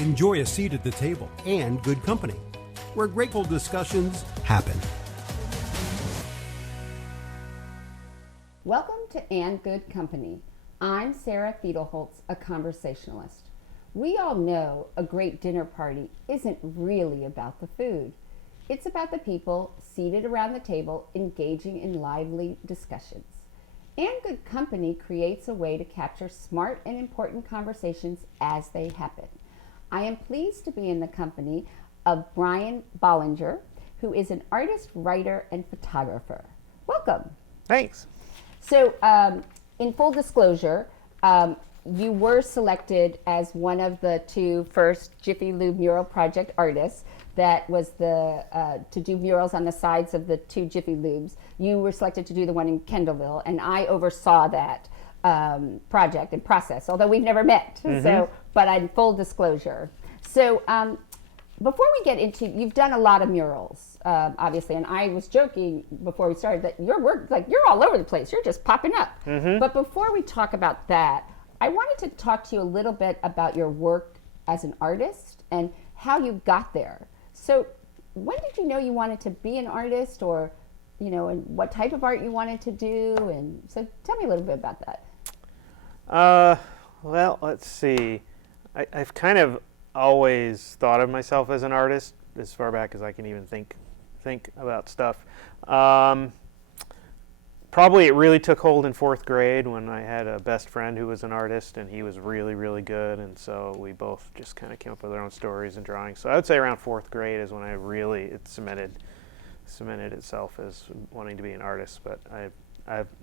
enjoy a seat at the table and good company, where grateful discussions happen. Welcome to And Good Company. I'm Sarah Fiedelholtz, a conversationalist. We all know a great dinner party isn't really about the food. It's about the people seated around the table engaging in lively discussions. And Good Company creates a way to capture smart and important conversations as they happen. I am pleased to be in the company of Bryan Ballinger, who is an artist, writer, and photographer. Welcome. Thanks. So, in full disclosure, you were selected as one of the two first Jiffy Lube mural project artists that was to do murals on the sides of the two Jiffy Lubes. You were selected to do the one in Kendallville, and I oversaw that project and process, although we've never met. Mm-hmm. So, but in full disclosure. So, before we get into, you've done a lot of murals, obviously, and I was joking before we started that your work, like, you're all over the place. You're just popping up. Mm-hmm. But before we talk about that, I wanted to talk to you a little bit about your work as an artist and how you got there. So when did you know you wanted to be an artist, or, you know, and what type of art you wanted to do? And so tell me a little bit about that. Well, let's see. I've kind of always thought of myself as an artist as far back as I can even think about stuff. Probably it really took hold in 4th grade when I had a best friend who was an artist, and he was really, really good, and so we both just kind of came up with our own stories and drawings. So I would say around 4th grade is when it cemented itself as wanting to be an artist. But I've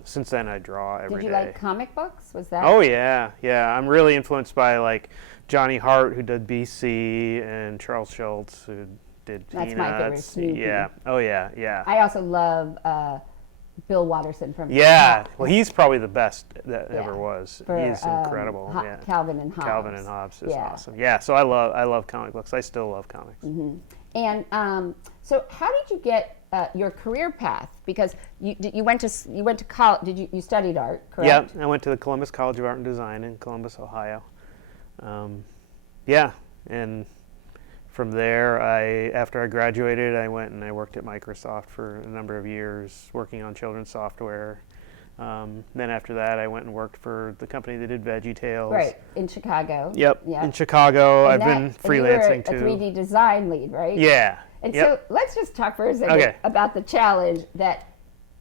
since then I draw every day. Did you like comic books? Was that? Oh yeah. I'm really influenced by like Johnny Hart, who did BC, and Charles Schultz, who did That's Peanuts. my favorite. Snoopy. Yeah. Oh yeah. I also love Bill Watterson from. Yeah. Well, he's probably the best that ever was. He's incredible. Calvin and Hobbes. Calvin and Hobbes is awesome. Yeah. So I love comic books. I still love comics. Mm-hmm. And so, how did you get your career path? Because you went to college. You studied art, correct? Yeah, I went to the Columbus College of Art and Design in Columbus, Ohio. And from there, after I graduated, I went and I worked at Microsoft for a number of years, working on children's software. Then after that, I went and worked for the company that did VeggieTales. Right, in Chicago. Yep, in Chicago. And I've been freelancing too. too. You were a 3D design lead, right? Yeah. And so let's just talk for a second about the challenge that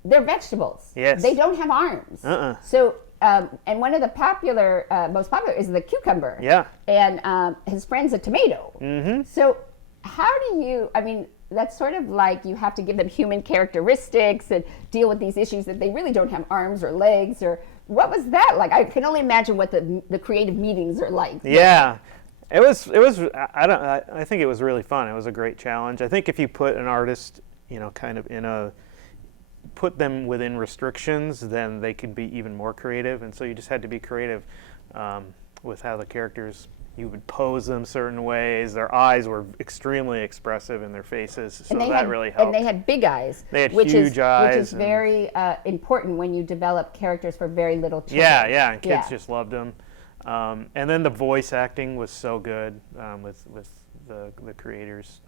they're vegetables. Yes. They don't have arms. So, and one of the most popular is the cucumber. Yeah. And his friend's a tomato. Mm-hmm. So how do you, that's sort of like you have to give them human characteristics and deal with these issues that they really don't have arms or legs, or what was that like? I can only imagine what the creative meetings are like. Yeah. It was. I think it was really fun. It was a great challenge. I think if you put an artist, kind of put them within restrictions, then they can be even more creative. And so you just had to be creative with how the characters. You would pose them certain ways. Their eyes were extremely expressive in their faces, so that really helped. And they had big eyes. They had huge eyes, which is very important when you develop characters for very little children. Yeah, and kids just loved them. And then the voice acting was so good with the creators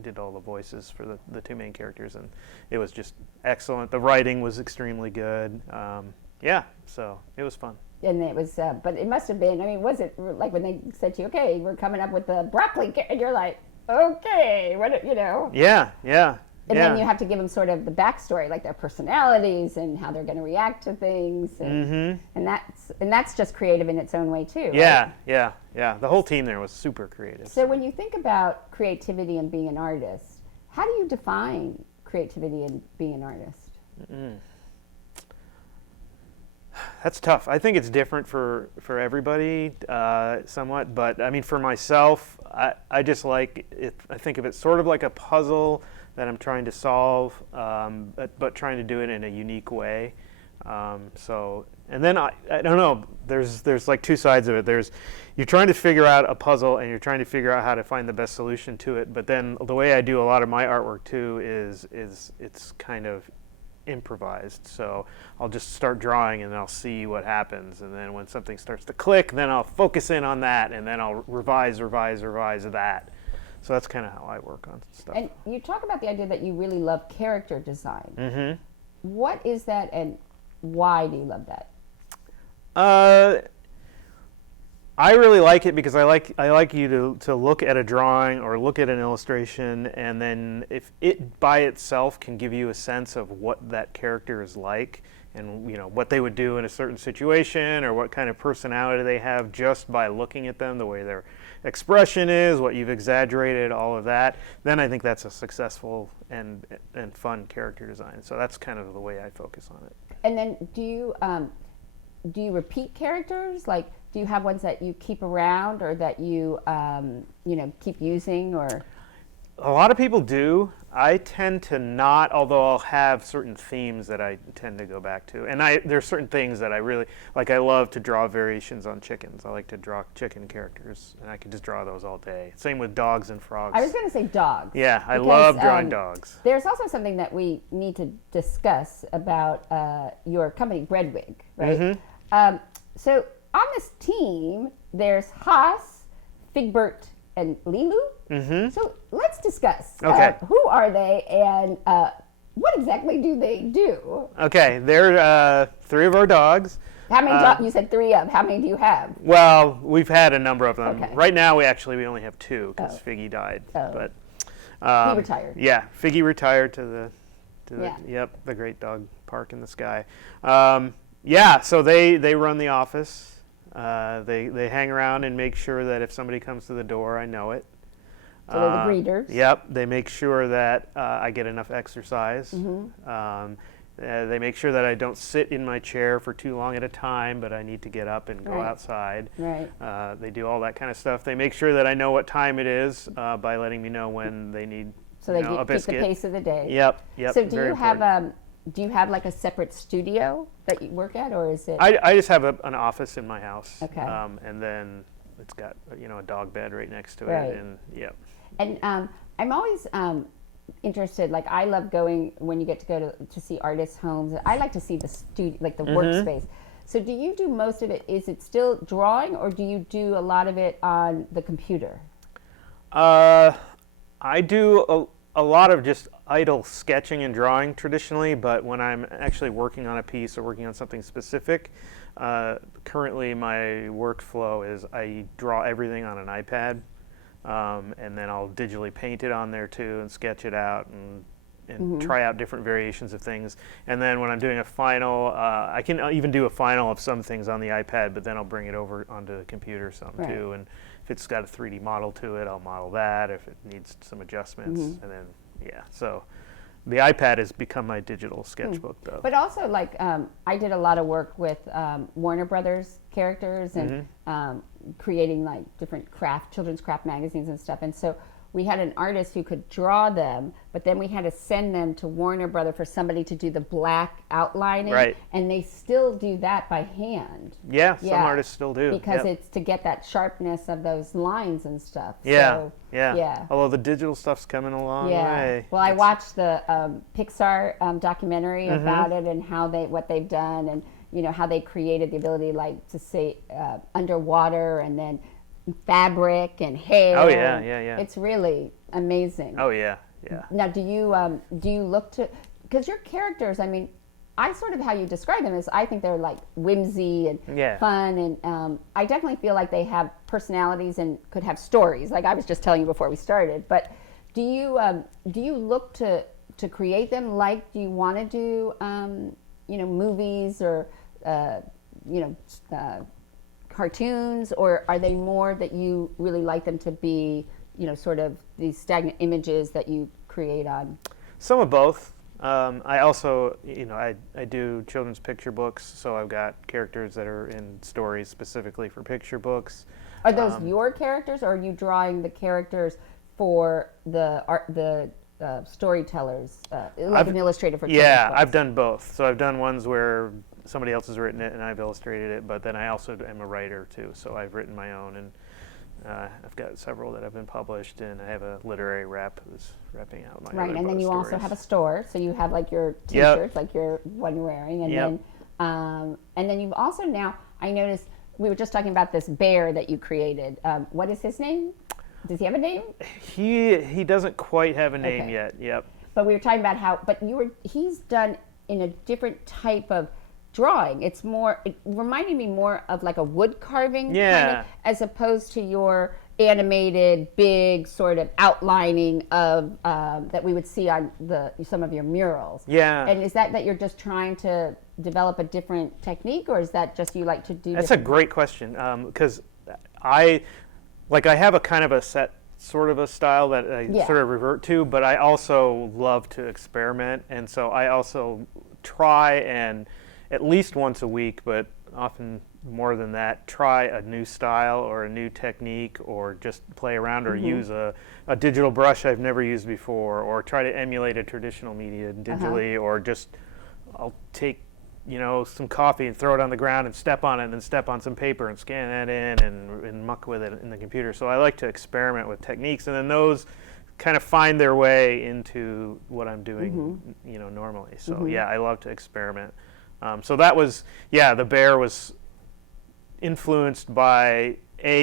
did all the voices for the two main characters, and it was just excellent. The writing was extremely good. So it was fun. And it was, but it must have been, was it like when they said to you, okay, we're coming up with the broccoli, and you're like, okay, what, Yeah. And then you have to give them sort of the backstory, like their personalities and how they're going to react to things. And, and that's just creative in its own way, too. Yeah. The whole team there was super creative. So when you think about creativity and being an artist, how do you define creativity and being an artist? Mm-hmm. That's tough. I think it's different for everybody somewhat, but for myself, I just like it. I think of it sort of like a puzzle that I'm trying to solve, but trying to do it in a unique way. And then I don't know. There's like two sides of it. You're trying to figure out a puzzle and you're trying to figure out how to find the best solution to it. But then the way I do a lot of my artwork too is it's kind of improvised. So I'll just start drawing and I'll see what happens. And then when something starts to click, then I'll focus in on that, and then I'll revise that. So that's kind of how I work on stuff. And you talk about the idea that you really love character design. Mm-hmm. What is that, and why do you love that? I really like it because I like you to look at a drawing or look at an illustration, and then if it by itself can give you a sense of what that character is like, and what they would do in a certain situation, or what kind of personality they have just by looking at them, the way their expression is, what you've exaggerated, all of that, then I think that's a successful and fun character design. So that's kind of the way I focus on it. And then do you repeat characters? Like, do you have ones that you keep around, or that you keep using, or? A lot of people do. I tend to not, although I'll have certain themes that I tend to go back to. And there's certain things that I really, like I love to draw variations on chickens. I like to draw chicken characters, and I can just draw those all day. Same with dogs and frogs. I was going to say dogs. Yeah, I love drawing dogs. There's also something that we need to discuss about your company, Breadwig, right? Mm-hmm. So on this team, there's Haas, Figbert, and Lilu. Mm-hmm. So let's discuss. Okay. Who are they, and what exactly do they do? Okay, they're 3 of our dogs. How many? You said 3 of. How many do you have? Well, we've had a number of them. Okay. Right now, we only have 2 because Figgy died. Oh. But He retired. Yeah, Figgy retired to the great dog park in the sky. So they run the office. They hang around and make sure that if somebody comes to the door, I know it. So they're the greeters. Yep. They make sure that I get enough exercise. Mm-hmm. They make sure that I don't sit in my chair for too long at a time, but I need to get up and go outside. Right. They do all that kind of stuff. They make sure that I know what time it is by letting me know when they need So they a keep biscuit. the pace of the day. Yep. So do you have like a separate studio that you work at, or is it? I just have an office in my house. Okay. And then it's got a dog bed right next to Right. it, and And I'm always interested. Like, I love going when you get to go to see artists' homes. I like to see the studio, like the workspace. So do you do most of it? Is it still drawing, or do you do a lot of it on the computer? I do a lot of just idle sketching and drawing traditionally, but when I'm actually working on a piece or working on something specific, currently my workflow is I draw everything on an iPad, and then I'll digitally paint it on there too and sketch it out and try out different variations of things. And then when I'm doing a final, I can even do a final of some things on the iPad, but then I'll bring it over onto the computer some too. And if it's got a 3D model to it, I'll model that if it needs some adjustments. And then, so the iPad has become my digital sketchbook though. But also, like, I did a lot of work with Warner Brothers characters and creating like different children's craft magazines and stuff. And so we had an artist who could draw them, but then we had to send them to Warner Brother for somebody to do the black outlining. Right. And they still do that by hand. Yeah, some artists still do. Because it's to get that sharpness of those lines and stuff. Yeah, So, Although the digital stuff's coming a long way. Well, I watched the Pixar documentary about it and what they've done, and how they created the ability, like, to say underwater and then fabric and hair. Oh yeah. It's really amazing. Oh yeah. Now, do you look to, because your characters, I mean, I sort of, how you describe them is, I think they're like whimsy and fun, and I definitely feel like they have personalities and could have stories. Like I was just telling you before we started. But do you look to create them? Like, do you want to do movies or cartoons, or are they more that you really like them to be, sort of these stagnant images that you create on? Some of both. I also, I do children's picture books, so I've got characters that are in stories specifically for picture books. Are those your characters, or are you drawing the characters for the storytellers, like an illustrator for children's books? I've done both. So I've done ones where somebody else has written it and I've illustrated it, but then I also am a writer too, so I've written my own, and I've got several that have been published, and I have a literary rep who's repping out my Right, other and then you stories. also have a store, so you have like your Yep. T-shirts, like your one you're wearing, and then you've also now, I noticed, we were just talking about this bear that you created. What is his name? Does he have a name? He doesn't quite have a name Okay. yet. Yep. But we were talking about how, he's done in a different type of drawing. It reminded me more of like a wood carving kind Yeah. of, as opposed to your animated, big sort of outlining of that we would see on some of your murals. Yeah. And is that you're just trying to develop a different technique, or is that just you like to do? That's a great question, because I have a kind of a set sort of a style that I sort of revert to, but I also love to experiment, and so I also try and at least once a week, but often more than that, try a new style or a new technique, or just play around, or use a digital brush I've never used before, or try to emulate a traditional media digitally, or just I'll take some coffee and throw it on the ground and step on it, and then step on some paper and scan that in and muck with it in the computer. So I like to experiment with techniques, and then those kind of find their way into what I'm doing, normally. So yeah, I love to experiment. So that was, the bear was influenced by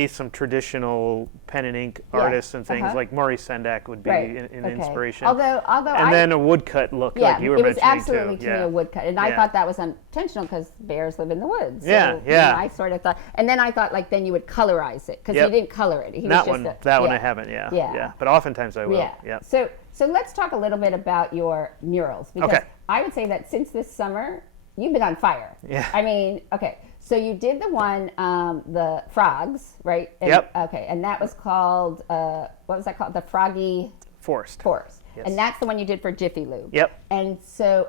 some traditional pen and ink artists and things, like Maurice Sendak would be an inspiration. Although and then a woodcut look, like you were mentioning too. it was absolutely to me a woodcut, and I thought that was intentional because bears live in the woods. So, I sort of thought, and then I thought then you would colorize it, because he didn't color it. That one I haven't. Yeah. But oftentimes I will. Yeah. So let's talk a little bit about your murals, because I would say that since this summer you've been on fire. Yeah. I mean, so you did the one, the frogs, right? And, okay, and that was called, what was that called? The Froggy Forest. Yes. And that's the one you did for Jiffy Lube. Yep. And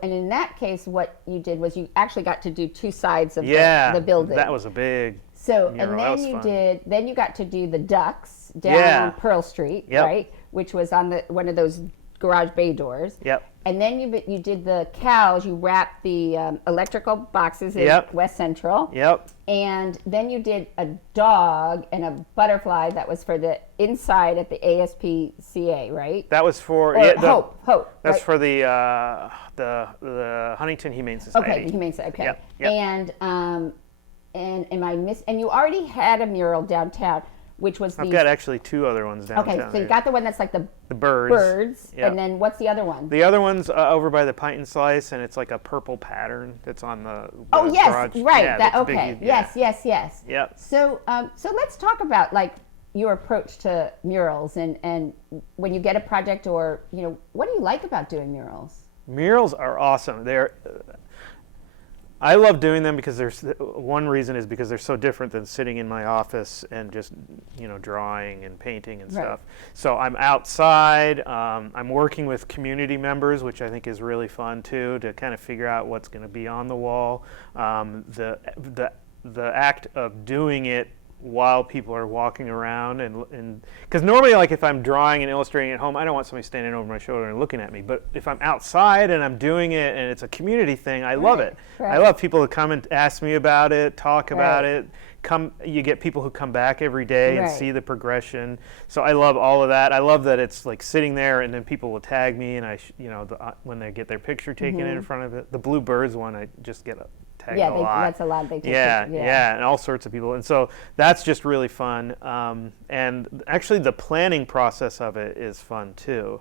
in that case, what you did was you actually got to do two sides of the building. That was a big mural. And then then you got to do the ducks down Pearl Street, right? Which was on one of those garage bay doors. Yep. And then you did the cows. You wrapped the electrical boxes in West Central. Yep. And then you did a dog and a butterfly that was for the inside at the ASPCA, right? That was for Hope. That's right? for the Huntington Humane Society. Okay, the Humane Society. Okay. Yep. And am I miss? And you already had a mural downtown, which was I've got actually two other ones downtown. Okay, so you got the one that's like the birds. And then what's the other one? The other one's over by the Pint and Slice, and it's like a purple pattern that's on the yes, garage. right. Yeah, Yes. Yep. So let's talk about your approach to murals, and when you get a project, or what do you like about doing murals? Murals are awesome. I love doing them because one reason is because they're so different than sitting in my office and just drawing and painting and stuff. So I'm outside. I'm working with community members, which I think is really fun too, to kind of figure out what's going to be on the wall. The act of doing it while people are walking around, and because normally, like, if I'm drawing and illustrating at home, I don't want somebody standing over my shoulder and looking at me. But if I'm outside and I'm doing it and it's a community thing, I love it. I love people to come and ask me about it, talk about it. You get people who come back every day and see the progression. So I love all of that. I love that it's like sitting there, and then people will tag me, and when they get their picture taken in front of it. The Blue Birds one, I just get a tag a lot. That's a lot. They take and all sorts of people, and so that's just really fun. And actually, the planning process of it is fun too.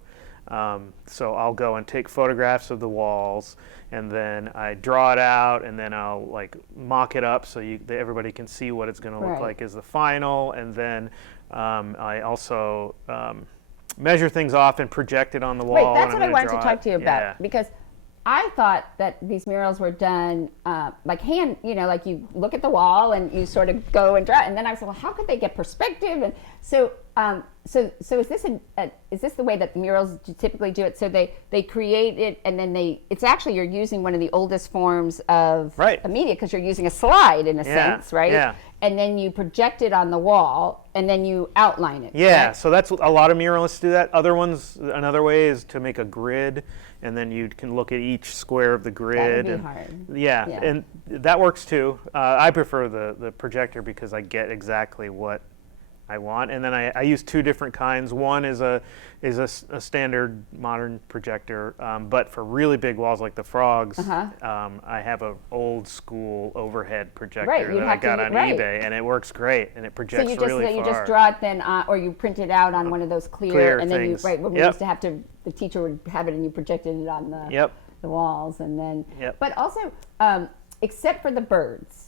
So I'll go and take photographs of the walls, and then I draw it out, and then I'll mock it up so everybody can see what it's going to look like as the final, and then I also measure things off and project it on the wall. Right, that's what I wanted to talk to you about, because I thought that these murals were done hand, like you look at the wall and you sort of go and draw. And then I was like, well, how could they get perspective? And so is this the way that murals typically do it? So they create it, and then it's actually, you're using one of the oldest forms of media, because you're using a slide in a sense, right? Yeah. And then you project it on the wall, and then you outline it. Yeah, correct? So that's a lot of muralists do that. Another way is to make a grid, and then you can look at each square of the grid. That would be hard. Yeah, and that works too. I prefer the projector because I get exactly what I want, and then I use two different kinds. One is a standard modern projector, but for really big walls like the frogs, I have an old school overhead projector that I got on eBay, and it works great, and it projects really far. So you just draw it then, or you print it out on one of those clear and then things. when we used to have to, the teacher would have it and you projected it on the walls, and then. But also, except for the birds.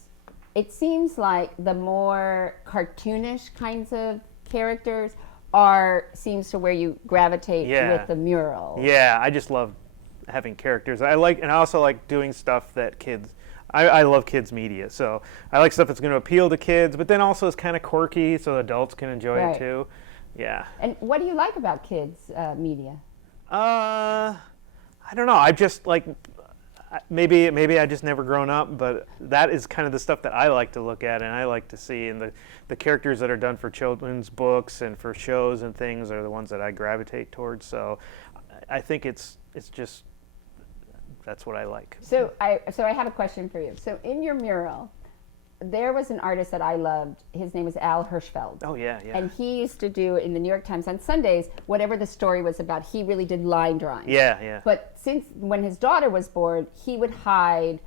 It seems like the more cartoonish kinds of characters seems to where you gravitate with the mural. Yeah, I just love having characters. I also like doing stuff that kids. I love kids media, so I like stuff that's going to appeal to kids, but then also is kind of quirky, so adults can enjoy it too. Yeah. And what do you like about kids media? I don't know. I just like. Maybe I just never grown up, but that is kind of the stuff that I like to look at and I like to see. And the characters that are done for children's books and for shows and things are the ones that I gravitate towards. So I think it's just that's what I like. So I have a question for you. So in your mural, there was an artist that I loved. His name was Al Hirschfeld. Oh, yeah. And he used to do in the New York Times on Sundays, whatever the story was about, he really did line drawings. Yeah. But when his daughter was born, he would hide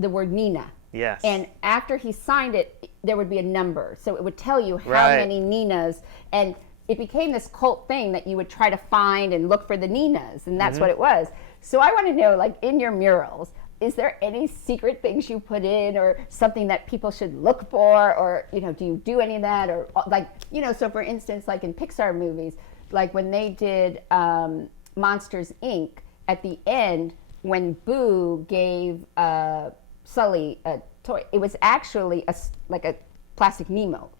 the word Nina. Yes. And after he signed it, there would be a number. So it would tell you how many Ninas. And it became this cult thing that you would try to find and look for the Ninas. And that's what it was. So I want to know, like in your murals, is there any secret things you put in or something that people should look for, or, do you do any of that? Or so for instance, like in Pixar movies, like when they did Monsters, Inc., at the end, when Boo gave Sully a toy, it was actually like a plastic Nemo.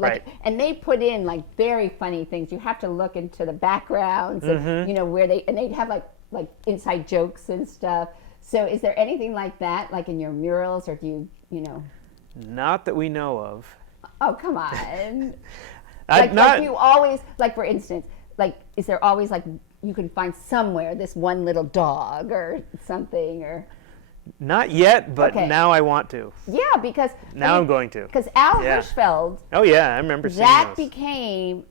And they put in like very funny things. You have to look into the backgrounds and, where they'd have like inside jokes and stuff. So is there anything like that, like in your murals, or do you? Not that we know of. Oh, come on. Like you always, like for instance, like is there always like you can find somewhere this one little dog or something or? Not yet, but now I want to. Yeah, because I'm going to. Because Al Hirschfeld. Oh yeah, I remember seeing that those. became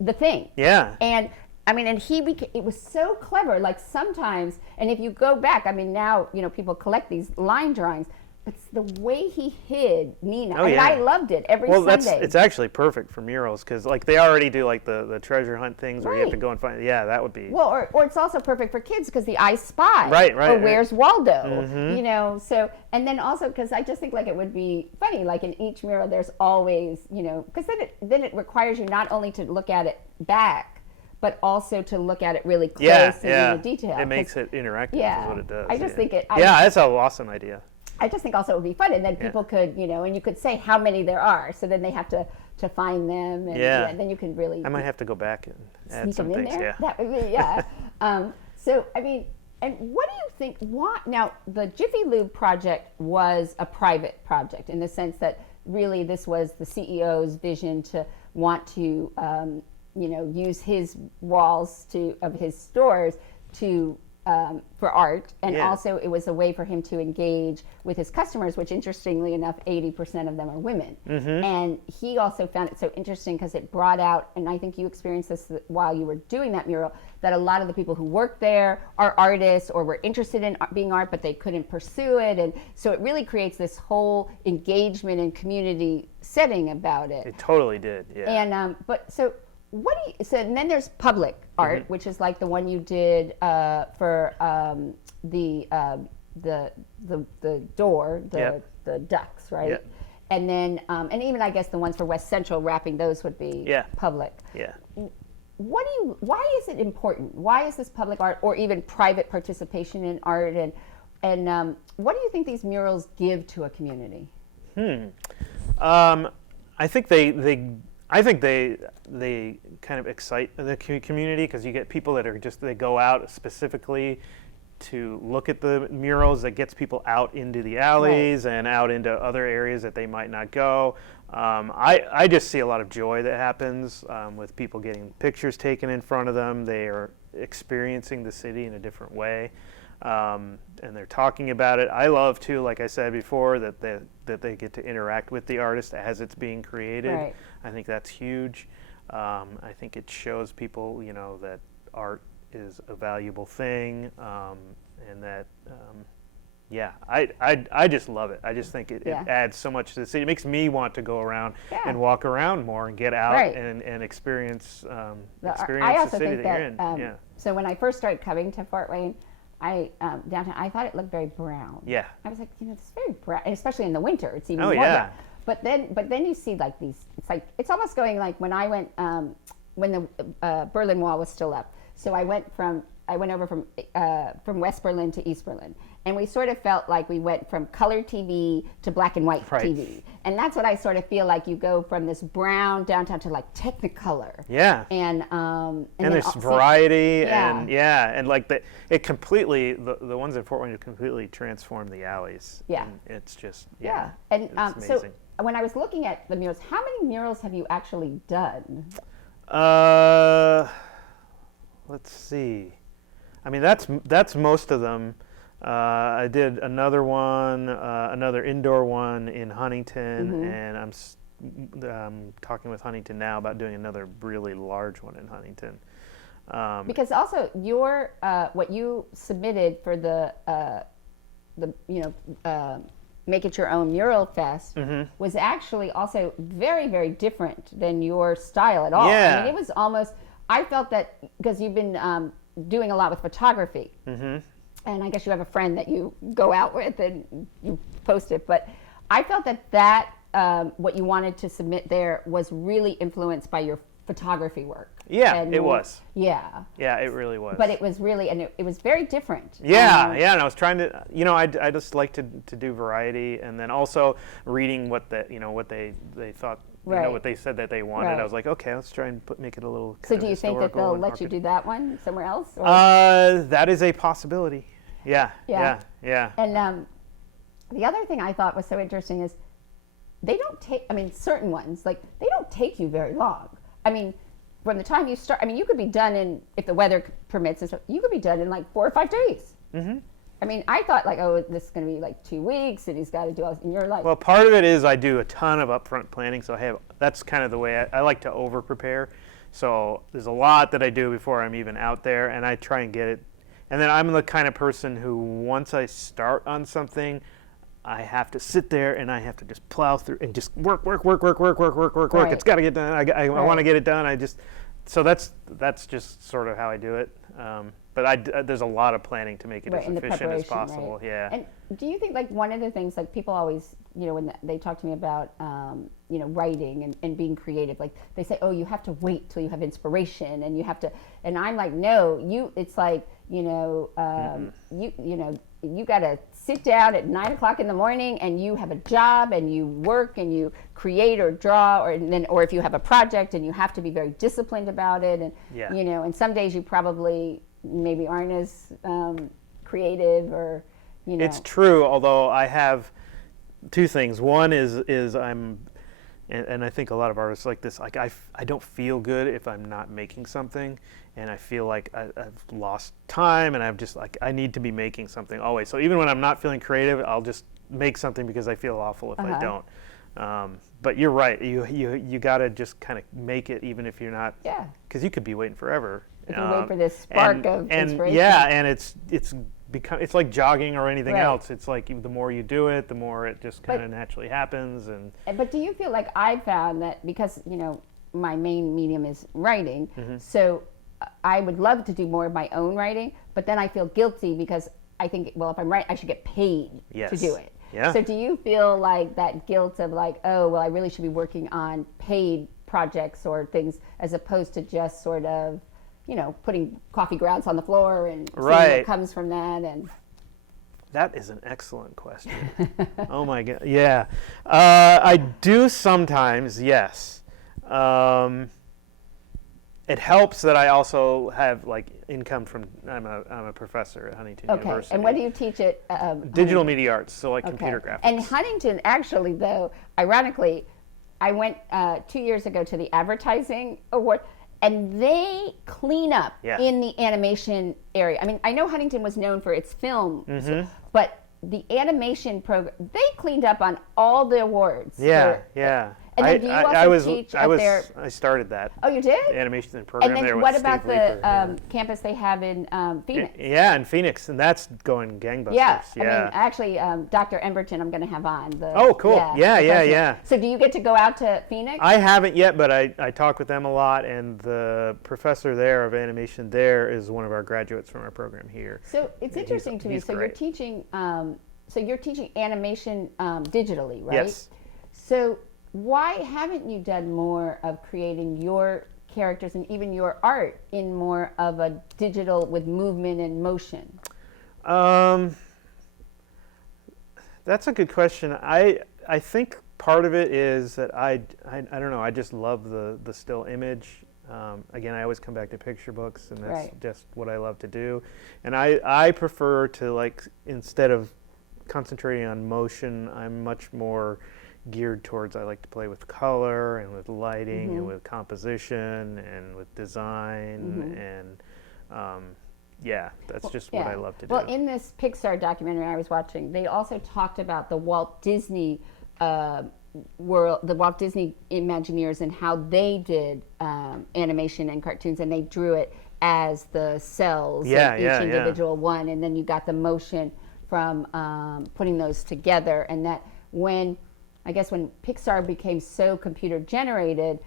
the thing. Yeah. And it was so clever. Like sometimes, and if you go back, now, people collect these line drawings, but the way he hid Nina, I loved it every Sunday. It's actually perfect for murals because like they already do like the treasure hunt things where you have to go and find. Yeah, that would be. Well, or it's also perfect for kids because the I Spy. Right. Or Where's Waldo? So, and then also because I just think like it would be funny, like in each mural there's always, because then it requires you not only to look at it back, but also to look at it really close and in the detail. It makes it interactive is what it does. I just think that's an awesome idea. I just think also it would be fun, and then people could, and you could say how many there are, so then they have to find them, and then you can really. I might have to go back and add some them in things. there. Yeah. That would be, so and what do you think? Now the Jiffy Lube project was a private project in the sense that really this was the CEO's vision to want to. Use his walls of his stores for art, and also it was a way for him to engage with his customers, which interestingly enough, 80% of them are women. And he also found it so interesting because it brought out, and I think you experienced this while you were doing that mural, that a lot of the people who work there are artists or were interested in being art, but they couldn't pursue it. And so it really creates this whole engagement and community setting about it. It totally did, yeah. And and then there's public art, which is like the one you did for the door, the ducks, right? Yep. And then and even I guess the ones for West Central wrapping those would be public. Yeah. Why is it important? Why is this public art or even private participation in art? And what do you think these murals give to a community? I think they kind of excite the community because you get people that are they go out specifically to look at the murals. That gets people out into the alleys and out into other areas that they might not go. I just see a lot of joy that happens with people getting pictures taken in front of them. They are experiencing the city in a different way. And they're talking about it. I love too, like I said before, that they get to interact with the artist as it's being created. Right. I think that's huge. I think it shows people, that art is a valuable thing, and that, I just love it. I just think it adds so much to the city. It makes me want to go around and walk around more and get out and experience I also the city think that you're in. So when I first started coming to Fort Wayne, downtown, I thought it looked very brown. Yeah. I was like, it's very brown, and especially in the winter, it's even Oh, more yeah. brown. But then you see like these. It's almost going like when I went when the Berlin Wall was still up. So I went over from West Berlin to East Berlin, and we sort of felt like we went from color TV to black and white TV, and that's what I sort of feel like. You go from this brown downtown to like Technicolor. Yeah. And there's variety and like it completely the ones in Fort Wayne have completely transformed the alleys. Yeah. And it's just And it's so amazing. when I was looking at the murals, how many murals have you actually done? Let's see. I mean, that's most of them. I did another one, another indoor one in Huntington, and I'm talking with Huntington now about doing another really large one in Huntington. Because also your what you submitted for the Make It Your Own Mural Fest was actually also very, very different than your style at all. Yeah. I mean, it was almost. I felt that because you've been doing a lot with photography, and I guess you have a friend that you go out with and you post it. But I felt that what you wanted to submit there was really influenced by your photography work. Yeah, and it was. Yeah. Yeah, it really was. But it was really, and it was very different. Yeah, and I was trying to, I just like to do variety, and then also reading what they thought. What they said that they wanted. Right. I was like, okay, let's try and make it a little. So do you think that they'll let you do that one somewhere else? Or? That is a possibility. Yeah. And the other thing I thought was so interesting is they don't take. I mean, certain ones they don't take you very long. I mean, from the time you start. I mean, you could be done in, if the weather permits, and stuff, you could be done in like 4 or 5 days. Mm-hmm. I mean, I thought like, oh, this is going to be like 2 weeks, and he's got to do all this. And you're like, well, part of it is I do a ton of upfront planning, so that's kind of the way I like to over prepare. So there's a lot that I do before I'm even out there, and I try and get it. And then I'm the kind of person who, once I start on something, I have to sit there and I have to just plow through and just work. Right. It's got to get done. I want to get it done. So that's just sort of how I do it. But there's a lot of planning to make it as efficient as possible. Right. Yeah. And do you think like one of the things like people always, when they talk to me about, writing and being creative, like they say, oh, you have to wait till you have inspiration and you have to, and I'm like, no, it's like, you got to sit down at 9 o'clock in the morning and you have a job and you work and you create or draw or if you have a project and you have to be very disciplined about it. And, and some days you probably maybe aren't as creative or, It's true, although I have two things. One is I'm, and I think a lot of artists like this, like I don't feel good if I'm not making something, and I feel like I've lost time, and I'm just like, I need to be making something always. So even when I'm not feeling creative, I'll just make something because I feel awful if I don't. But you're right. You got to just kind of make it, even if you're not. Yeah. Because you could be waiting forever. If you wait for this spark of inspiration. Yeah, and it's like jogging or anything else. It's like the more you do it, the more it just kind of naturally happens. But do you feel like I found that because my main medium is writing, so I would love to do more of my own writing, but then I feel guilty because I think, well, if I'm writing, I should get paid to do it. Yeah. So do you feel like that guilt of like, oh, well, I really should be working on paid projects or things as opposed to just sort of, putting coffee grounds on the floor and seeing what comes from that? And that is an excellent question. Oh my God. Yeah. I do sometimes, yes. It helps that I also have like income from, I'm a professor at Huntington University. And what do you teach at Digital media arts, so like computer graphics. And Huntington, actually, though, ironically, I went 2 years ago to the advertising award, and they clean up in the animation area. I mean, I know Huntington was known for its films, but the animation program, they cleaned up on all the awards. Yeah. And then do you also teach at their... I started that. Oh, you did? Animation program and then there with what Steve about Leeper, the campus they have in Phoenix? Yeah, in Phoenix, and that's going gangbusters. Yeah, I mean, actually, Dr. Emberton I'm going to have on. Oh, cool. Yeah. So do you get to go out to Phoenix? I haven't yet, but I talk with them a lot, and the professor there of animation there is one of our graduates from our program here. So it's interesting to me. So great. you're teaching animation digitally, right? Yes. So why haven't you done more of creating your characters and even your art in more of a digital with movement and motion? That's a good question. I think part of it is that I don't know. I just love the still image. Again, I always come back to picture books, and that's just what I love to do. And I prefer to, like, instead of concentrating on motion, I'm much more geared towards, I like to play with color and with lighting and with composition and with design and that's just what I love to do. Well, in this Pixar documentary I was watching, they also talked about the Walt Disney world, the Walt Disney Imagineers, and how they did animation and cartoons, and they drew it as the cells in each individual one, and then you got the motion from putting those together. And that when Pixar became so computer generated,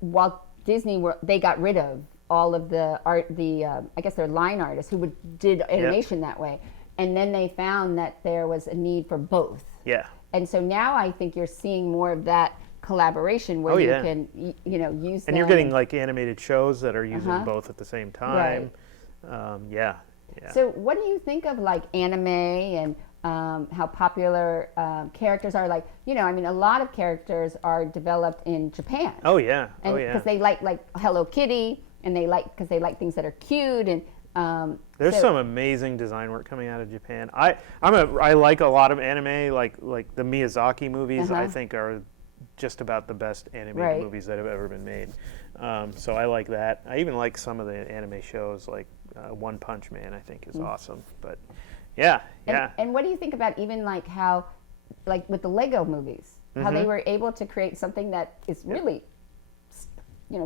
Walt Disney they got rid of all of the art, I guess they're line artists who did animation that way, and then they found that there was a need for both. Yeah. And so now I think you're seeing more of that collaboration where you can use them. And you're getting like animated shows that are using both at the same time. Right. So what do you think of like anime and how popular characters are? Like, I mean, a lot of characters are developed in Japan. Oh yeah. Because they like Hello Kitty, and because they like things that are cute, and there's some amazing design work coming out of Japan. I like a lot of anime, like the Miyazaki movies. I think are just about the best animated movies that have ever been made. So I like that. I even like some of the anime shows, like One Punch Man. I think is awesome. But yeah. And what do you think about even like how, like with the Lego movies, how they were able to create something that is really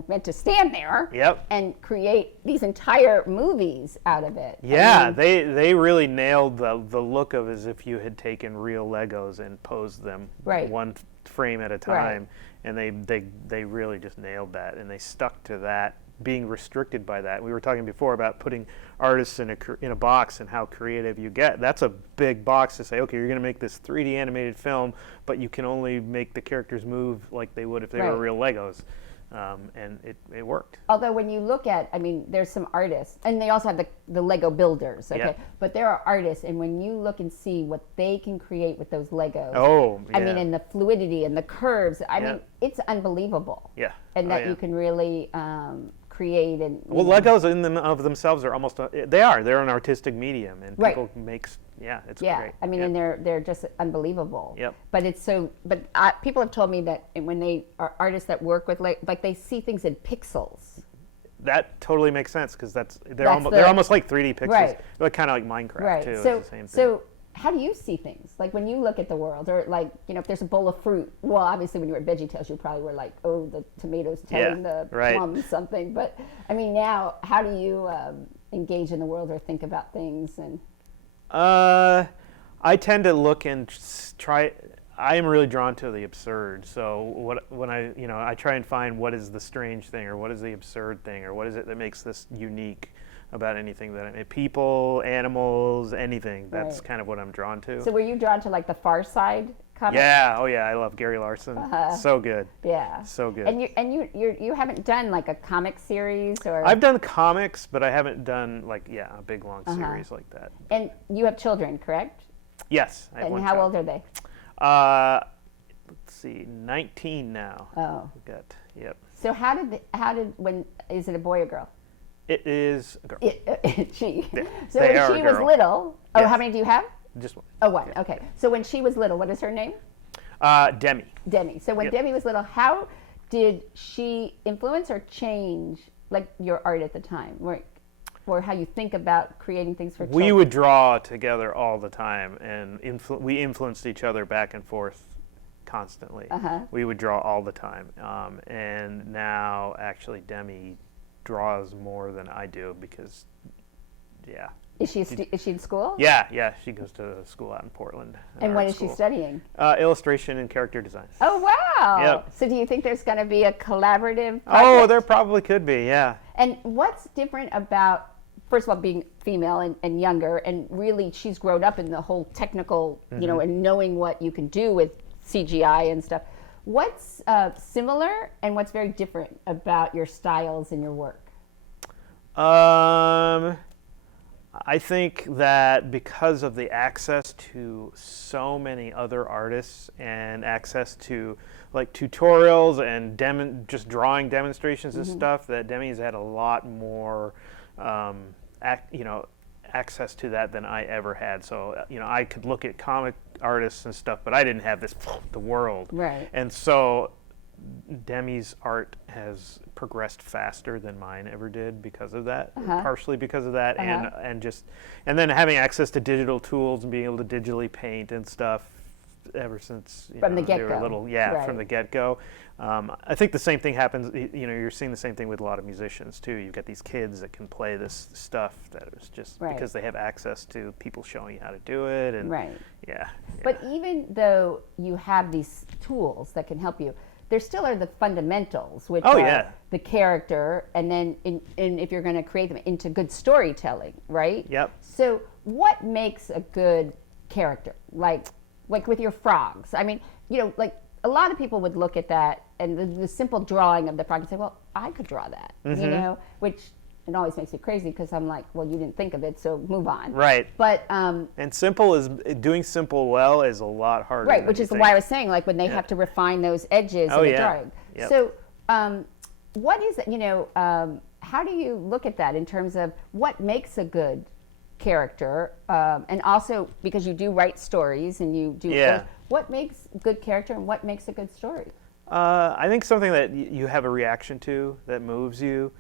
meant to stand there and create these entire movies out of it. Yeah, I mean, they really nailed the look of as if you had taken real Legos and posed them one frame at a time. And they really just nailed that, and they stuck to that, being restricted by that. We were talking before about putting artists in a box and how creative you get. That's a big box to say, okay, you're going to make this 3D animated film, but you can only make the characters move like they would if they were real Legos. And it worked. Although when you look at, I mean, there's some artists, and they also have the Lego builders, okay? But there are artists, and when you look and see what they can create with those Legos, I mean, and the fluidity and the curves, I mean, it's unbelievable. Yeah. And that you can really create and... Well, Legos in them of themselves are almost, they're an artistic medium, and people it's great. I mean, and they're just unbelievable. Yep. But people have told me that when they are artists that work with, like they see things in pixels. That totally makes sense, because they're almost like 3D pixels. They're kind of like Minecraft too. So, it's the same thing. So how do you see things? Like when you look at the world, or like, if there's a bowl of fruit, well, obviously when you were at VeggieTales, you probably were like, oh, the tomato's telling the plum something. But I mean, now, how do you engage in the world or think about things? And I tend to look and try. I am really drawn to the absurd. So when I try and find what is the strange thing, or what is the absurd thing, or what is it that makes this unique about anything people, animals, anything. That's kind of what I'm drawn to. So were you drawn to like the Far Side comics? Yeah, I love Gary Larson. So good. Yeah. So good. And you haven't done like a comic series, or? I've done comics, but I haven't done like a big long series like that. And you have children, correct? Yes, I have one child. How old are they? Let's see, 19 now. Oh. Yep. So how did when is it a boy or girl? It is a girl. She. Yeah, so when she was little, how many do you have? Just one. Oh, one. Yeah. Okay. So when she was little, what is her name? Demi. Demi. So when Demi was little, how did she influence or change like your art at the time, or how you think about creating things for children? We would draw together all the time, and we influenced each other back and forth constantly. We would draw all the time. And now, actually, Demi draws more than I do because, yeah. Is she in school? Yeah, she goes to school out in Portland. And what is she studying? Illustration and character design. Oh, wow. Yep. So do you think there's going to be a collaborative project? Oh, there probably could be, yeah. And what's different about, first of all, being female and younger, and really she's grown up in the whole technical, you know, and knowing what you can do with CGI and stuff. What's similar and what's very different about your styles and your work? I think that because of the access to so many other artists and access to like tutorials and just drawing demonstrations and stuff, that Demi's had a lot more, access to that than I ever had. So, I could look at comic artists and stuff, but I didn't have the world. Right. And so Demi's art has progressed faster than mine ever did because of that, partially because of that, and then having access to digital tools and being able to digitally paint and stuff ever since from the they get-go. were little, from the get-go. I think the same thing happens. You're seeing the same thing with a lot of musicians too. You've got these kids that can play this stuff that is just because they have access to people showing you how to do it, and But even though you have these tools that can help you, there still are the fundamentals, which are the character, and then if you're going to create them into good storytelling, right? Yep. So what makes a good character? Like with your frogs. I mean, like a lot of people would look at that and the simple drawing of the frog and say, well, I could draw that, which it always makes me crazy because I'm like, well, you didn't think of it, so move on. Right. But and doing simple well is a lot harder. Right, which is why I was saying, like when they have to refine those edges in the drawing. Yep. So, what is it? How do you look at that in terms of what makes a good character, and also because you do write stories and you do. What makes a good character and what makes a good story? I think something that you have a reaction to that moves you.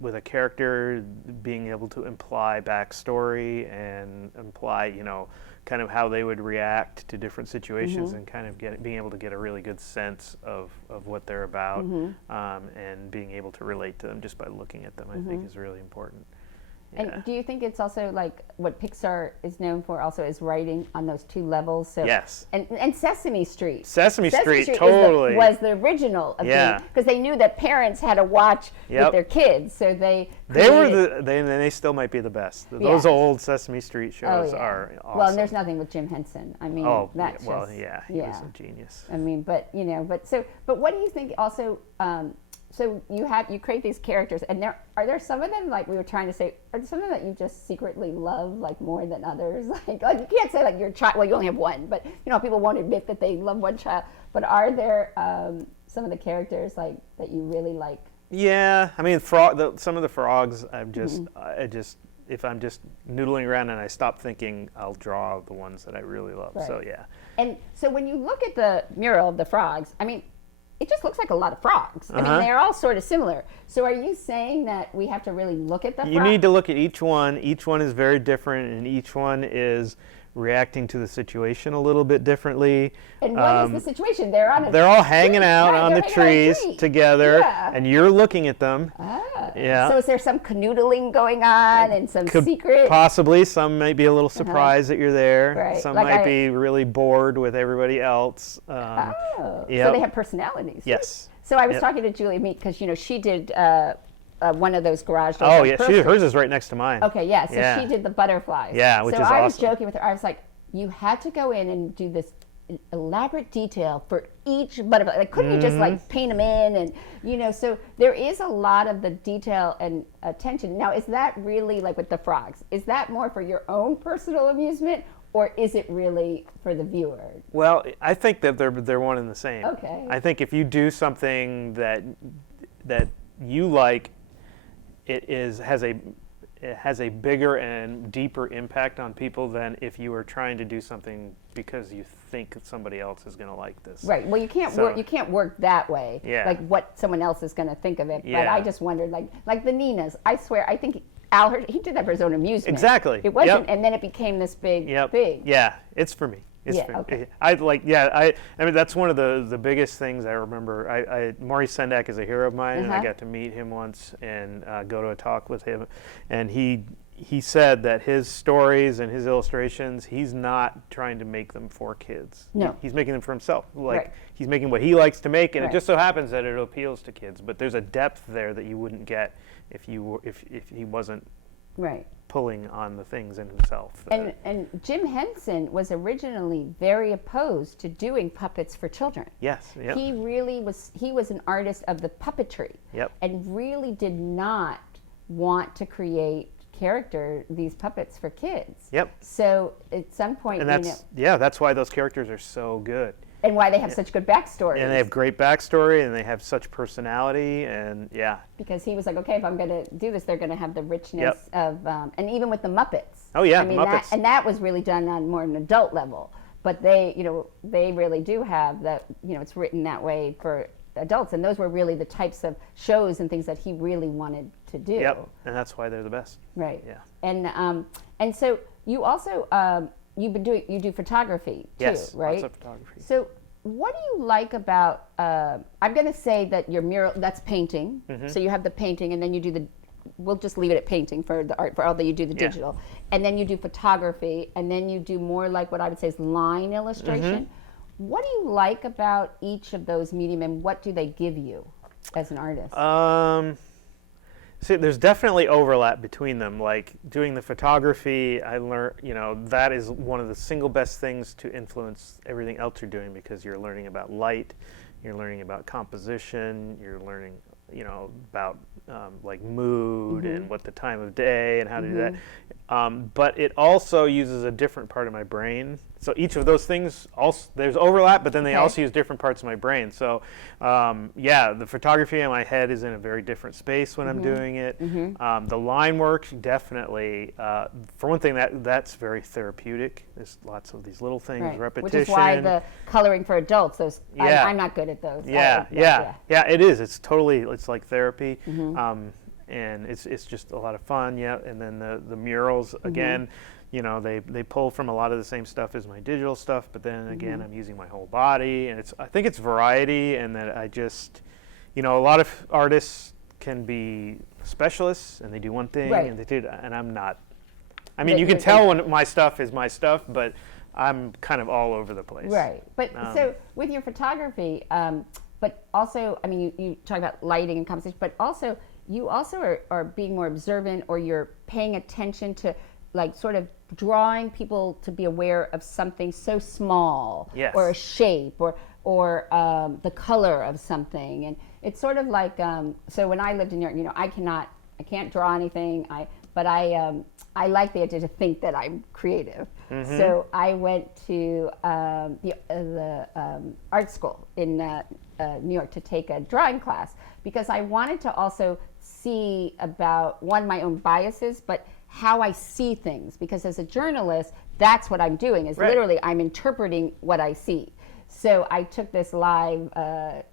With a character being able to imply backstory and imply, kind of how they would react to different situations and kind of being able to get a really good sense of what they're about and being able to relate to them just by looking at them, I think is really important. Yeah. And do you think it's also like what Pixar is known for also is writing on those two levels? So yes. And Sesame Street. Sesame Street totally was the original of because they knew that parents had to watch with their kids, so they still might be the best. Those old Sesame Street shows are awesome. Well, and there's nothing with Jim Henson. I mean, he was a genius. I mean, but what do you think also? So you create these characters, and are there some of them, like we were trying to say, are there some of them that you just secretly love like more than others? Like you can't say like your child. Well, you only have one, but people won't admit that they love one child. But are there some of the characters like that you really like? Yeah, I mean, some of the frogs, if I'm just noodling around and I stop thinking, I'll draw the ones that I really love. Right. So yeah. And so when you look at the mural of the frogs, I mean, it just looks like a lot of frogs. I mean, they're all sort of similar. So are you saying that we have to really look at the frogs? You need to look at each one. Each one is very different, and each one is reacting to the situation a little bit differently. And what is the situation? They're all hanging out on the trees together, and you're looking at them. So is there some canoodling going on and some secret? Possibly. Some might be a little surprised that you're there. Right. Some might be really bored with everybody else. So they have personalities. Yes. So I was talking to Julie Meek because she did one of those garage doors. Oh yeah, hers is right next to mine. Okay, yeah. So she did the butterflies. Yeah, which is awesome. So I was joking with her. I was like, you had to go in and do this elaborate detail for each butterfly. Like, couldn't you just like paint them in and So there is a lot of the detail and attention. Now, is that really like with the frogs? Is that more for your own personal amusement? Or is it really for the viewer? Well, I think that they're one and the same. Okay. I think if you do something that you like, it has a bigger and deeper impact on people than if you were trying to do something because you think somebody else is going to like this. Right. Well, you can't work that way. Yeah. Like what someone else is going to think of it. Yeah. But I just wondered, like the Ninas. I swear, I think he did that for his own amusement. Exactly. It wasn't, and then it became this big thing. Yeah, it's for me. Yeah, okay. I mean, that's one of the biggest things I remember. Maurice Sendak is a hero of mine, and I got to meet him once and go to a talk with him, and he said that his stories and his illustrations, he's not trying to make them for kids. No. He's making them for himself. Like, Right. he's making what he likes to make, and Right. it just so happens that it appeals to kids. But there's a depth there that you wouldn't get if he wasn't Right. pulling on the things in himself. And Jim Henson was originally very opposed to doing puppets for children. Yes. Yep. He was an artist of the puppetry. Yep. And really did not want to create these puppets for kids. Yep. So at some point, And that's why those characters are so good. and why they have such good backstories. And they have great backstory, and they have such personality, and yeah. Because he was like, okay, if I'm going to do this, they're going to have the richness of, and even with the Muppets. Oh yeah, I mean, Muppets. that was really done on more an adult level. But they really do have that, it's written that way for adults. And those were really the types of shows and things that he really wanted to do. Yep, and that's why they're the best. Right. Yeah. And so you also, you do photography too, Yes, right? lots of photography. So what do you like about, I'm going to say that your mural, that's painting. Mm-hmm. So you have the painting, and then you do we'll just leave it at painting for the art, for all that you do the digital. And then you do photography, and then you do more like what I would say is line illustration. Mm-hmm. What do you like about each of those medium, and what do they give you as an artist? See, there's definitely overlap between them. Like doing the photography, I learned, that is one of the single best things to influence everything else you're doing, because you're learning about light, you're learning about composition, you're learning, about like mood and what the time of day and how to do that. But it also uses a different part of my brain. So each of those things, there's overlap, but then they also use different parts of my brain. So the photography in my head is in a very different space when I'm doing it. The line work, definitely, for one thing, that's very therapeutic. There's lots of these little things, repetition. Which is why the coloring for adults, I'm not good at those. Yeah, it is. It's like therapy. And it's just a lot of fun, and then the murals, again, they pull from a lot of the same stuff as my digital stuff, but then again, I'm using my whole body, and I think it's variety, and that I just, a lot of artists can be specialists, and they do one thing, and they do, and I'm not. I mean, you can tell when my stuff is my stuff, but I'm kind of all over the place. Right, but so with your photography, but also, I mean, you talk about lighting and composition, but also, you also are being more observant, or you're paying attention to, like, sort of drawing people to be aware of something so small, or a shape, or the color of something. And it's sort of like, so when I lived in New York, I can't draw anything, but I like the idea to think that I'm creative. So I went to the art school in New York to take a drawing class, because I wanted to also see about, one, my own biases, but how I see things. Because as a journalist, that's what I'm doing, is literally I'm interpreting what I see. So I took this live,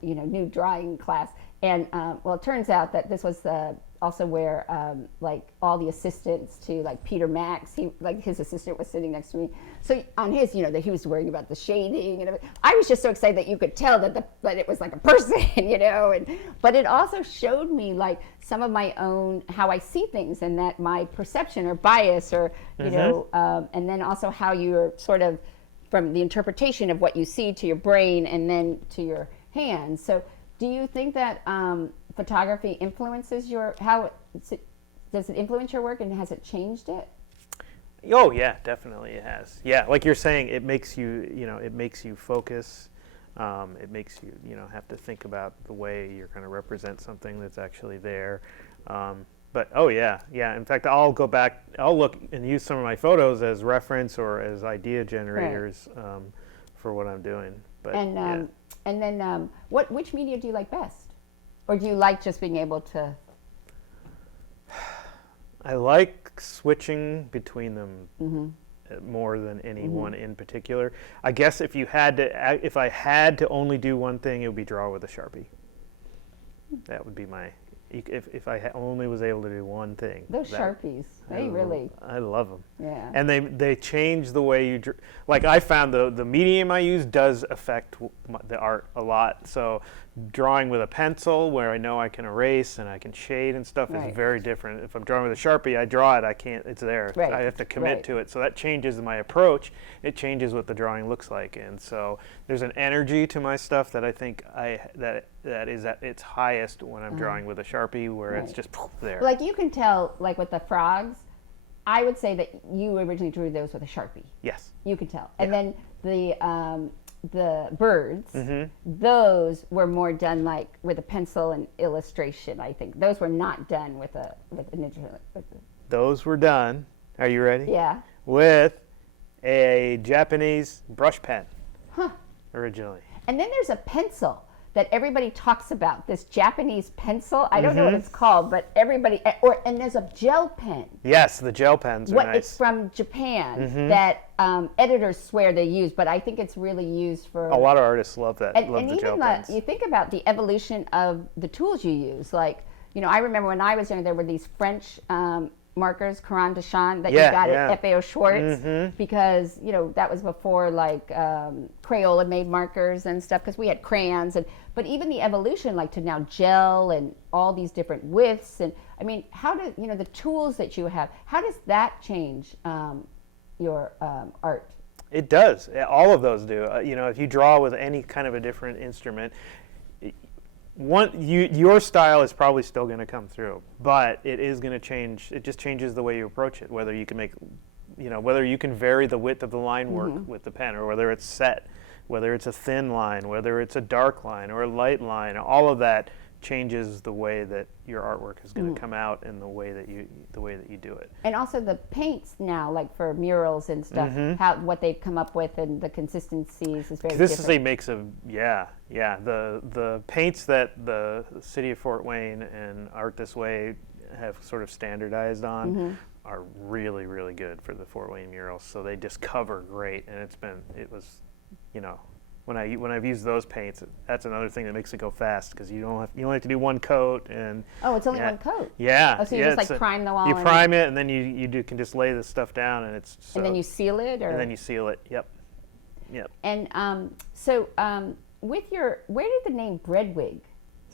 new drawing class, and it turns out that this was also where like all the assistants to, like, Peter Max, his assistant was sitting next to me. So on his, that he was worrying about the shading and everything. I was just so excited that you could tell that it was like a person, but it also showed me, like, some of my own, how I see things, and that my perception or bias, or and then also how you're sort of, from the interpretation of what you see to your brain and then to your hands. So do you think that photography influences does it influence your work, and has it changed it? Oh yeah, definitely it has. Yeah, like you're saying, it makes you, it makes you focus. It makes you, have to think about the way you're going to represent something that's actually there. But in fact, I'll go back, I'll look and use some of my photos as reference or as idea generators for what I'm doing. But and then which media do you like best? Or do you like just being able to? I like switching between them more than any one in particular. I guess if I had to only do one thing, it would be draw with a Sharpie. That would be my if I only was able to do one thing. Those Sharpies, they really. I love them. Yeah. And they change the way you like. I found the medium I use does affect the art a lot. So drawing with a pencil, where I know I can erase and I can shade and stuff, Right. is very different. If I'm drawing with a Sharpie, I draw it. I can't. It's there. Right. I have to commit Right. to it. So that changes my approach. It changes what the drawing looks like. And so there's an energy to my stuff that I think that is at its highest when I'm drawing with a Sharpie, where it's Right. just poof, there. Like you can tell, like with the frogs, I would say that you originally drew those with a Sharpie. Yes. You can tell. And then the birds, Mm-hmm. those were more done like with a pencil and illustration. I think those were not done with a ninja. Those were done. Are you ready? Yeah. With a Japanese brush pen. Huh. Originally. And then there's a pencil that everybody talks about. This Japanese pencil. I don't know what it's called, but everybody. And there's a gel pen. Yes, the gel pens are nice. It's from Japan that editors swear they use, but I think it's really used for A lot of artists love that. And, love and the gel even pens. you think about the evolution of the tools you use. Like, I remember when I was younger, there were these French markers, Caran de Champ, that you got at FAO Schwartz, because, that was before like Crayola made markers and stuff, because we had crayons. But even the evolution, like to now gel and all these different widths. And I mean, how do, the tools that you have, how does that change your art? It does. All of those do. If you draw with any kind of a different instrument, your style is probably still going to come through, but it is going to change. It just changes the way you approach it. Whether you can whether you can vary the width of the line work with the pen, or whether it's set, whether it's a thin line, whether it's a dark line or a light line. All of that changes the way that your artwork is going to come out, and the way that you do it. And also the paints now, like for murals and stuff, what they've come up with and the consistencies is very different. This is a mix of the paints that the city of Fort Wayne and Art This Way have sort of standardized on are really, really good for the Fort Wayne murals. So they just cover great, and it was when I've used those paints, that's another thing that makes it go fast, because you only have to do one coat. And it's only one coat. Yeah. Oh, so you just prime the wall. You prime it, and then you can just lay the stuff down, and it's. And then you seal it, or. And then you seal it. Yep. And where did the name Breadwig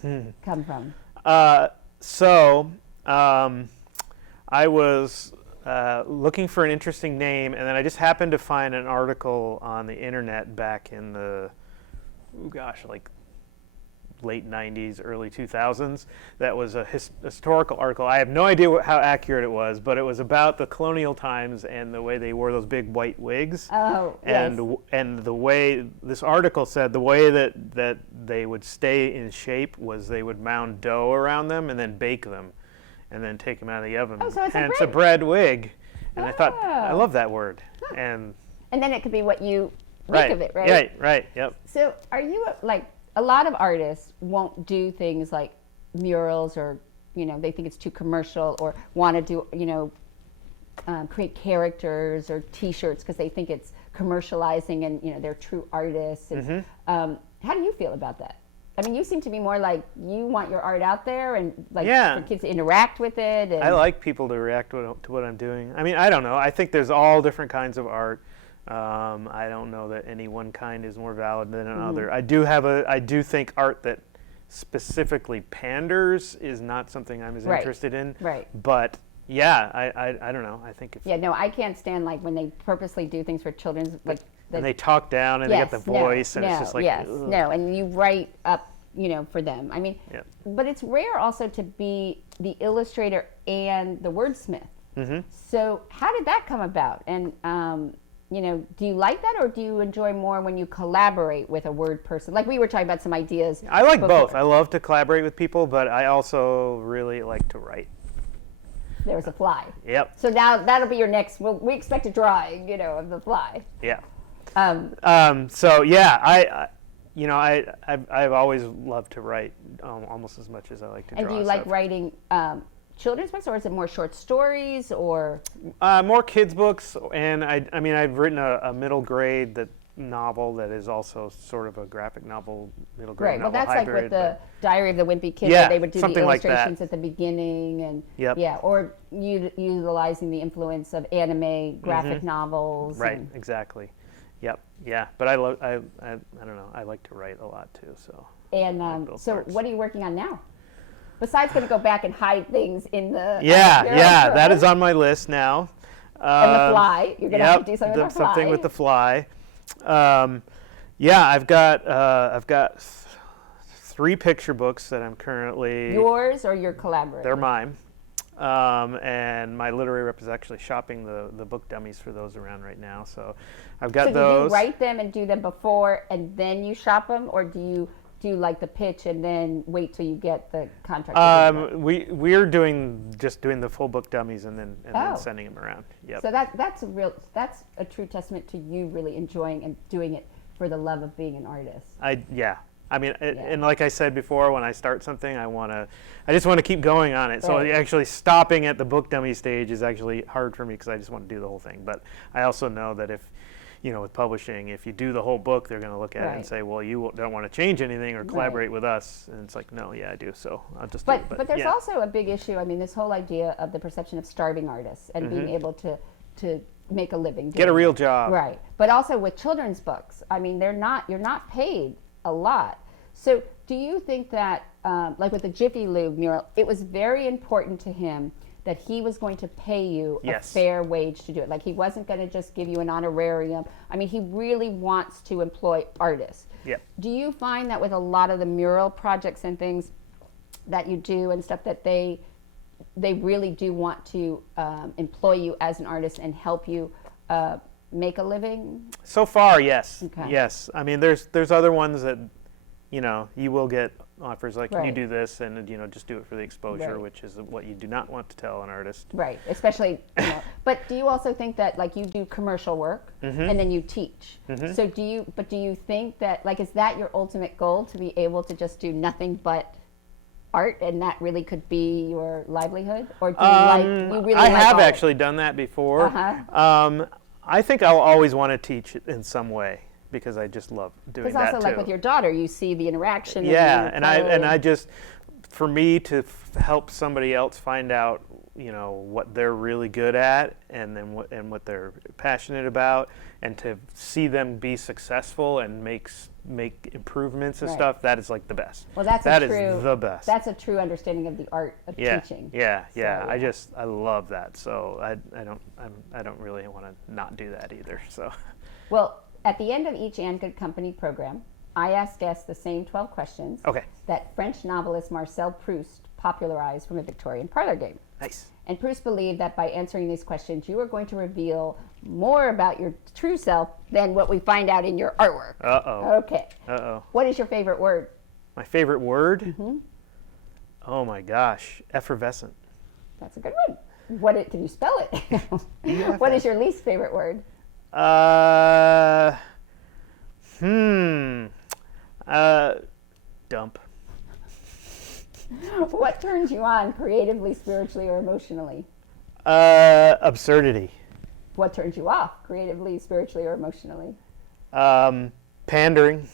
come from? I was looking for an interesting name, and then I just happened to find an article on the internet back in the, like late 90s, early 2000s. That was a historical article. I have no idea how accurate it was, but it was about the colonial times and the way they wore those big white wigs. Oh, and yes. And the way this article said, the way that they would stay in shape was they would mound dough around them and then bake them, and then take them out of the oven. Oh, so it's and a it's a bread wig. And I thought, I love that word. Huh. And then it could be what you make of it, right? Right, yep. So are you, like, a lot of artists won't do things like murals, or, they think it's too commercial, or want to do, create characters or T-shirts because they think it's commercializing, and, they're true artists. And, how do you feel about that? I mean, you seem to be more like you want your art out there, and like for kids to interact with it. And I like people to react to what I'm doing. I mean, I don't know. I think there's all different kinds of art. I don't know that any one kind is more valid than another. I do think art that specifically panders is not something I'm as interested in. Right. But yeah, I don't know. I think I can't stand like when they purposely do things for children's like. And they talk down, and they get the voice, and it's just like, and you write up, for them. I mean, but it's rare also to be the illustrator and the wordsmith. So how did that come about? And do you like that, or do you enjoy more when you collaborate with a word person? Like we were talking about some ideas. I like both. I love to collaborate with people, but I also really like to write. There was a fly. Yep. So now that'll be your next. Well, we expect a drawing, of the fly. Yeah. So yeah, I've always loved to write, almost as much as I like to draw. And do you like writing children's books, or is it more short stories, or? More kids books, and I mean I've written a middle grade that novel that is also sort of a graphic novel, middle Right. grade Well, novel that's hybrid. like with the Diary of the Wimpy Kid, Yeah, where they would do the something like that. illustrations at the beginning, and Yep. yeah, or utilizing the influence of anime graphic novels. Right, and- exactly. Yep, yeah. But I don't know. I like to write a lot too. So. And both so, parts. what are you working on now? Besides going to go back and hide things in the Yeah, mural yeah. room. That is on my list now. And the fly. You're going to have to do something with the fly. Something with the fly. Yeah, I've got 3 picture books that I'm currently. Yours or your collaborator? They're mine. And my literary rep is actually shopping the book dummies for those around right now. So I've got so those. do you write them and do them before and then you shop them, or do you do like the pitch and then wait till you get the contract? We're doing the full book dummies and then sending them around. Yep. So that's a true testament to you really enjoying and doing it for the love of being an artist. I mean, and like I said before, when I start something, I just want to keep going on it. So Right. actually stopping at the book dummy stage is actually hard for me because I just want to do the whole thing. But I also know that if, with publishing, if you do the whole book, they're going to look at it and say, well, you don't want to change anything or collaborate with us. And it's like, no, yeah, I do. So I'll just do it. But there's also a big issue. I mean, this whole idea of the perception of starving artists and being able to make a living. Get a real job. Right. But also with children's books, I mean, you're not paid a lot. So do you think that, like with the Jiffy Lube mural, it was very important to him that he was going to pay you a fair wage to do it? Like he wasn't going to just give you an honorarium. I mean, he really wants to employ artists. Yep. Do you find that with a lot of the mural projects and things that you do and stuff that they really do want to employ you as an artist and help you make a living? So far, yes. Okay. Yes. I mean, there's other ones that, you will get offers like, can you Right. do this? And, just do it for the exposure, Right. which is what you do not want to tell an artist. Right, especially, but do you also think that like you do commercial work and then you teach? So do you think that, like, is that your ultimate goal, to be able to just do nothing but art and that really could be your livelihood? Or do you really I like have art? actually done that before. Uh-huh. I think I'll always want to teach it in some way because I just love doing Because that also too. like with your daughter, you see the interaction. Yeah, and I just, for me to help somebody else find out, what they're really good at, and then what they're passionate about, and to see them be successful and make improvements and Right. stuff. That is like the best. Well, that's That is the best. That's a true understanding of the art of teaching. Yeah. So, I love that. So I don't really want to not do that either. So. Well, at the end of each And Good Company program, I ask guests the same 12 questions Okay. that French novelist Marcel Proust popularized from a Victorian parlor game. Nice. And Proust believed that by answering these questions, you are going to reveal more about your true self than what we find out in your artwork. Uh-oh. Okay. Uh-oh. What is your favorite word? My favorite word? Oh my gosh, effervescent. That's a good one. Can you spell it? What is your least favorite word? Dump. What turns you on creatively, spiritually, or emotionally? Absurdity. What turns you off creatively, spiritually, or emotionally? Pandering.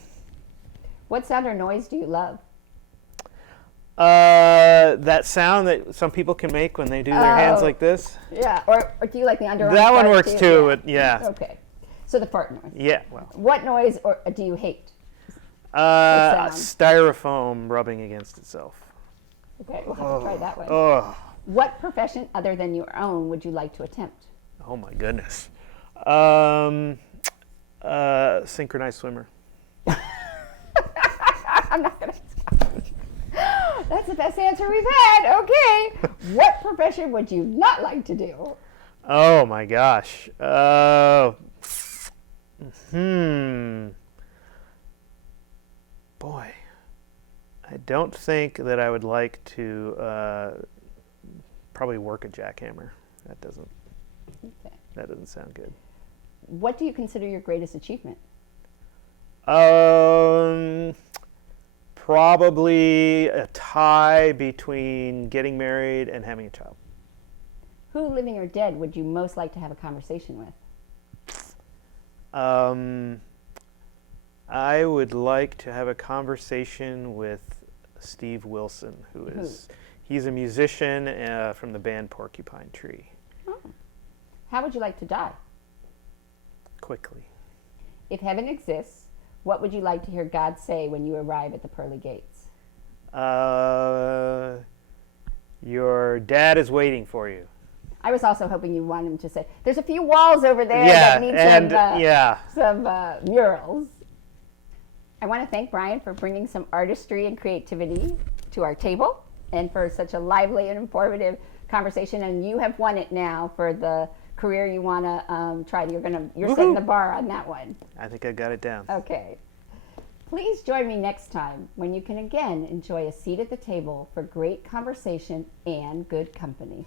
What sound or noise do you love? That sound that some people can make when they do their hands like this. Yeah, or do you like the underarm? That one fart works too. But yeah. Okay, so the fart noise. Yeah. Well. What noise do you hate? sound? Styrofoam rubbing against itself. Okay, we'll have to try that one. Oh. What profession other than your own would you like to attempt? Oh my goodness. Synchronized swimmer. I'm not gonna. That's the best answer we've had. Okay. What profession would you not like to do? Oh my gosh. Boy, I don't think that I would like to probably work a jackhammer. That doesn't sound good. What do you consider your greatest achievement? Probably a tie between getting married and having a child. Who, living or dead, would you most like to have a conversation with? I would like to have a conversation with Steve Wilson, he's a musician from the band Porcupine Tree. Oh. How would you like to die? Quickly. If heaven exists, what would you like to hear God say when you arrive at the pearly gates? Your dad is waiting for you. I was also hoping you wanted him to say, there's a few walls over there that need some murals. I want to thank Bryan for bringing some artistry and creativity to our table and for such a lively and informative conversation. And you have won it now for the career you want to try. You're setting the bar on that one. I think I got it down. Okay. Please join me next time when you can again enjoy a seat at the table for great conversation and good company.